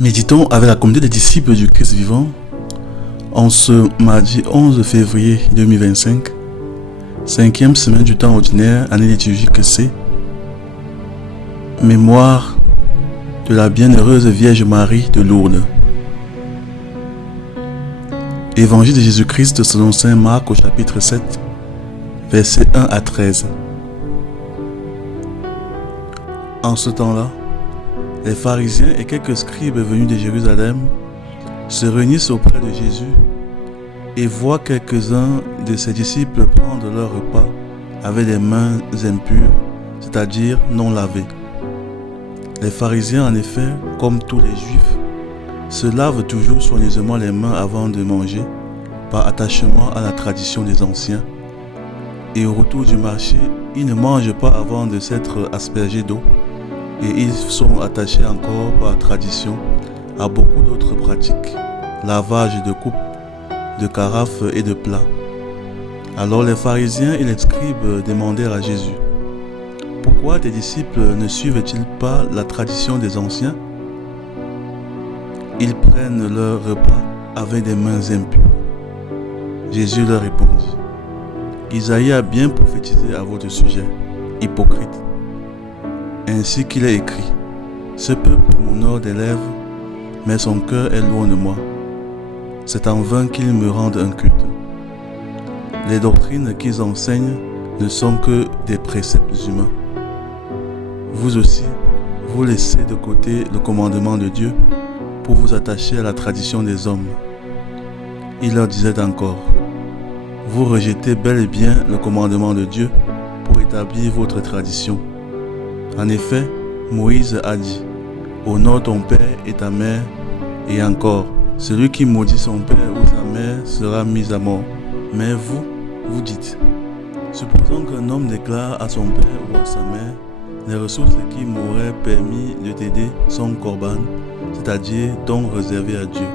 Méditons avec la communauté des disciples du Christ vivant en ce mardi 11 février 2025, 5e semaine du temps ordinaire, année liturgique C. Mémoire de la bienheureuse Vierge Marie de Lourdes. Évangile de Jésus-Christ selon saint Marc au chapitre 7, versets 1 à 13. En ce temps-là, les pharisiens et quelques scribes venus de Jérusalem se réunissent auprès de Jésus et voient quelques-uns de ses disciples prendre leur repas avec les mains impures, c'est-à-dire non lavées. Les pharisiens, en effet, comme tous les juifs, se lavent toujours soigneusement les mains avant de manger, par attachement à la tradition des anciens. Et au retour du marché, ils ne mangent pas avant de s'être aspergés d'eau, et ils sont attachés encore par tradition à beaucoup d'autres pratiques, lavage de coupes, de carafes et de plats. Alors les pharisiens et les scribes demandèrent à Jésus: pourquoi tes disciples ne suivent-ils pas la tradition des anciens? Ils prennent leur repas avec des mains impures. Jésus leur répondit: Isaïe a bien prophétisé à votre sujet, hypocrite. Ainsi qu'il est écrit: ce peuple m'honore des lèvres, mais son cœur est loin de moi. C'est en vain qu'ils me rendent un culte. Les doctrines qu'ils enseignent ne sont que des préceptes humains. Vous aussi, vous laissez de côté le commandement de Dieu pour vous attacher à la tradition des hommes. Il leur disait encore: vous rejetez bel et bien le commandement de Dieu pour établir votre tradition. En effet, Moïse a dit: honore ton père et ta mère, et encore, celui qui maudit son père ou sa mère sera mis à mort. Mais vous, vous dites: supposons qu'un homme déclare à son père ou à sa mère: les ressources qui m'auraient permis de t'aider sont corban, c'est-à-dire dons réservés à Dieu.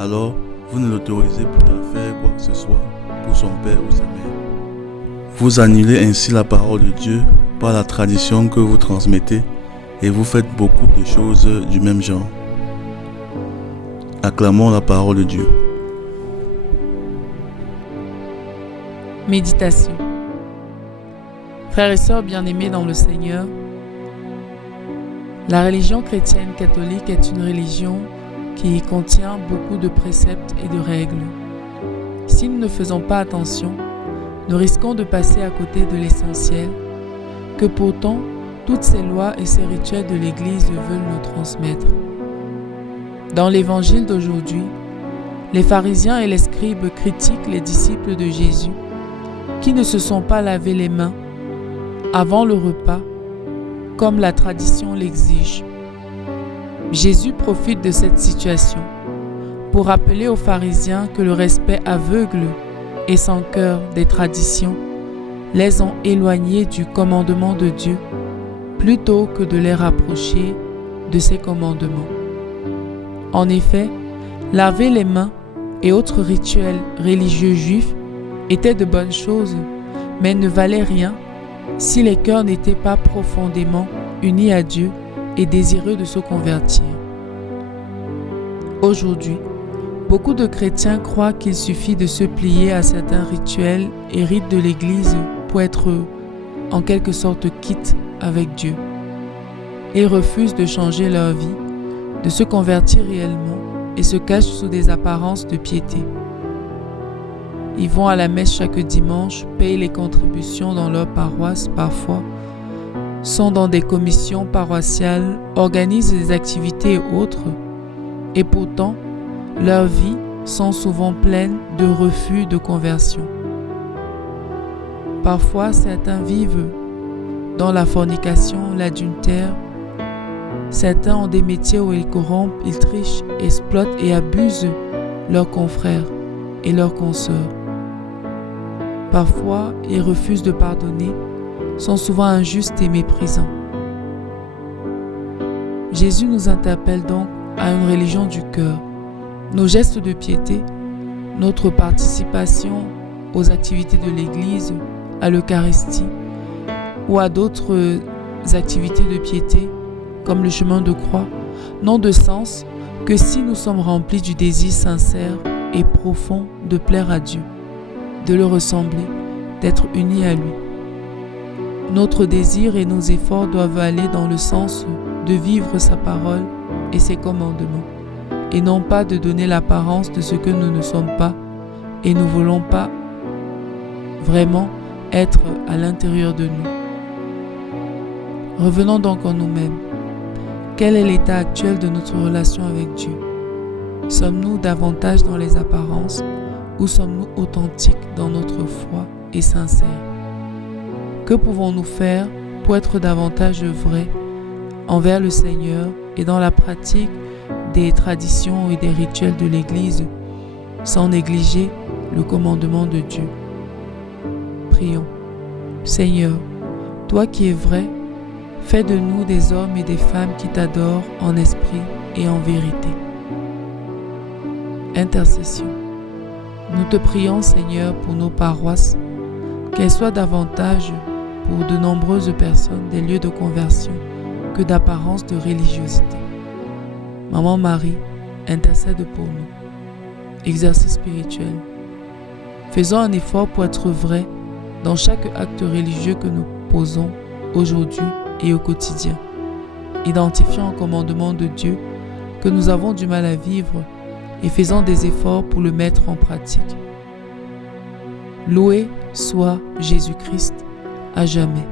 Alors, vous ne l'autorisez plus à faire quoi que ce soit pour son père ou sa mère. Vous annulez ainsi la parole de Dieu par la tradition que vous transmettez et vous faites beaucoup de choses du même genre. Acclamons la parole de Dieu. Méditation. Frères et sœurs bien-aimés dans le Seigneur, la religion chrétienne catholique est une religion qui contient beaucoup de préceptes et de règles. Si nous ne faisons pas attention, nous risquons de passer à côté de l'essentiel, que pourtant toutes ces lois et ces rituels de l'Église veulent nous transmettre. Dans l'évangile d'aujourd'hui, les pharisiens et les scribes critiquent les disciples de Jésus qui ne se sont pas lavé les mains avant le repas, comme la tradition l'exige. Jésus profite de cette situation pour rappeler aux pharisiens que le respect aveugle et sans cœur des traditions les ont éloignés du commandement de Dieu plutôt que de les rapprocher de ses commandements. En effet, laver les mains et autres rituels religieux juifs étaient de bonnes choses, mais ne valaient rien si les cœurs n'étaient pas profondément unis à Dieu et désireux de se convertir. Aujourd'hui, beaucoup de chrétiens croient qu'il suffit de se plier à certains rituels et rites de l'Église pour être en quelque sorte quitte avec Dieu. Ils refusent de changer leur vie, de se convertir réellement et se cachent sous des apparences de piété. Ils vont à la messe chaque dimanche, payent les contributions dans leur paroisse parfois, sont dans des commissions paroissiales, organisent des activités et autres, et pourtant, leurs vies sont souvent pleines de refus de conversion. Parfois, certains vivent dans la fornication, l'adultère. Certains ont des métiers où ils corrompent, ils trichent, exploitent et abusent leurs confrères et leurs consoeurs. Parfois, ils refusent de pardonner, sont souvent injustes et méprisants. Jésus nous interpelle donc à une religion du cœur. Nos gestes de piété, notre participation aux activités de l'Église, à l'Eucharistie ou à d'autres activités de piété comme le chemin de croix, n'ont de sens que si nous sommes remplis du désir sincère et profond de plaire à Dieu, de le ressembler, d'être unis à lui. Notre désir et nos efforts doivent aller dans le sens de vivre sa parole et ses commandements, et non pas de donner l'apparence de ce que nous ne sommes pas et ne voulons pas vraiment être à l'intérieur de nous. Revenons donc en nous-mêmes. Quel est l'état actuel de notre relation avec Dieu? Sommes-nous davantage dans les apparences ou sommes-nous authentiques dans notre foi et sincères? Que pouvons-nous faire pour être davantage vrais envers le Seigneur et dans la pratique des traditions et des rituels de l'Église sans négliger le commandement de Dieu? Prions. Seigneur, toi qui es vrai, fais de nous des hommes et des femmes qui t'adorent en esprit et en vérité. Intercession. Nous te prions, Seigneur, pour nos paroisses, qu'elles soient davantage pour de nombreuses personnes des lieux de conversion que d'apparence de religiosité. Maman Marie, intercède pour nous. Exercice spirituel. Faisons un effort pour être vrais dans chaque acte religieux que nous posons aujourd'hui et au quotidien. Identifions un commandement de Dieu que nous avons du mal à vivre et faisons des efforts pour le mettre en pratique. Loué soit Jésus-Christ à jamais.